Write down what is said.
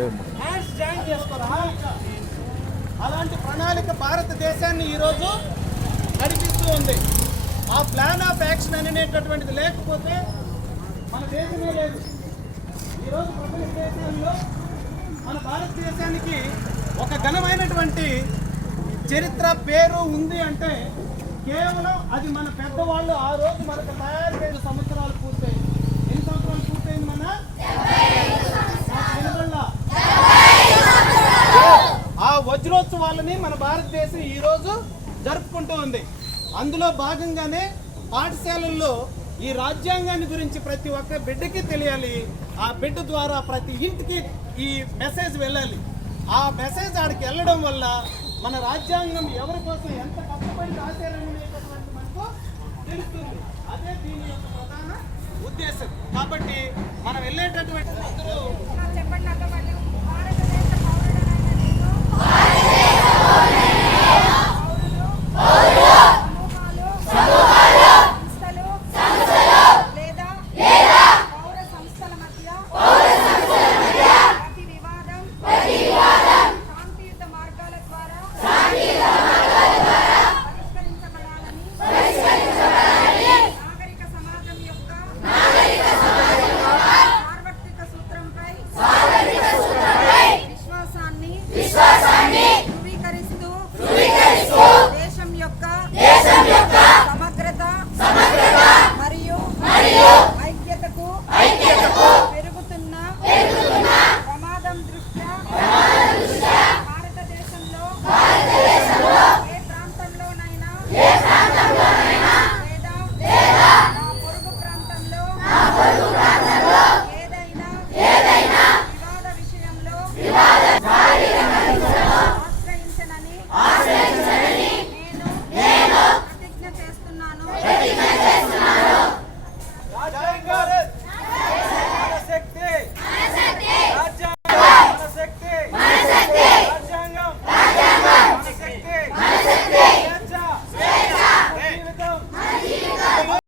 Hands చేసుకోరా? అలాంటి ప్రణాళిక భారతదేశాన్ని ఈరోజు నడిపిస్తూ ఉంది. ఆ ప్లాన్ ఆఫ్ యాక్షన్ అనేటటువంటిది లేకపోతే మన దేశమే లేదు. ఈరోజు ప్రపంచ దేశాల్లో మన భారతదేశానికి ఒక ఘనమైనటువంటి చరిత్ర పేరు ఉంది అంటే కేవలం అది మన పెద్దవాళ్ళు ఆ రోజు మనకు తయారు వాళ్ళని మన భారతదేశం ఈరోజు జరుపుకుంటూ ఉంది. అందులో భాగంగానే పాఠశాలల్లో ఈ రాజ్యాంగాన్ని గురించి ప్రతి ఒక్క బిడ్డకి తెలియాలి. ఆ బిడ్డ ద్వారా ప్రతి ఇంటికి ఈ మెసేజ్ వెళ్ళాలి. ఆ మెసేజ్ ఆడికి వెళ్ళడం వల్ల మన రాజ్యాంగం ఎవరి కోసం ఎంత కష్టపడి రాశారనేటటువంటి మనకు తెలుస్తుంది. అదే దీని యొక్క ప్రధాన ఉద్దేశం. కాబట్టి మనం వెళ్ళేటటువంటి అందరూ చెప్పండి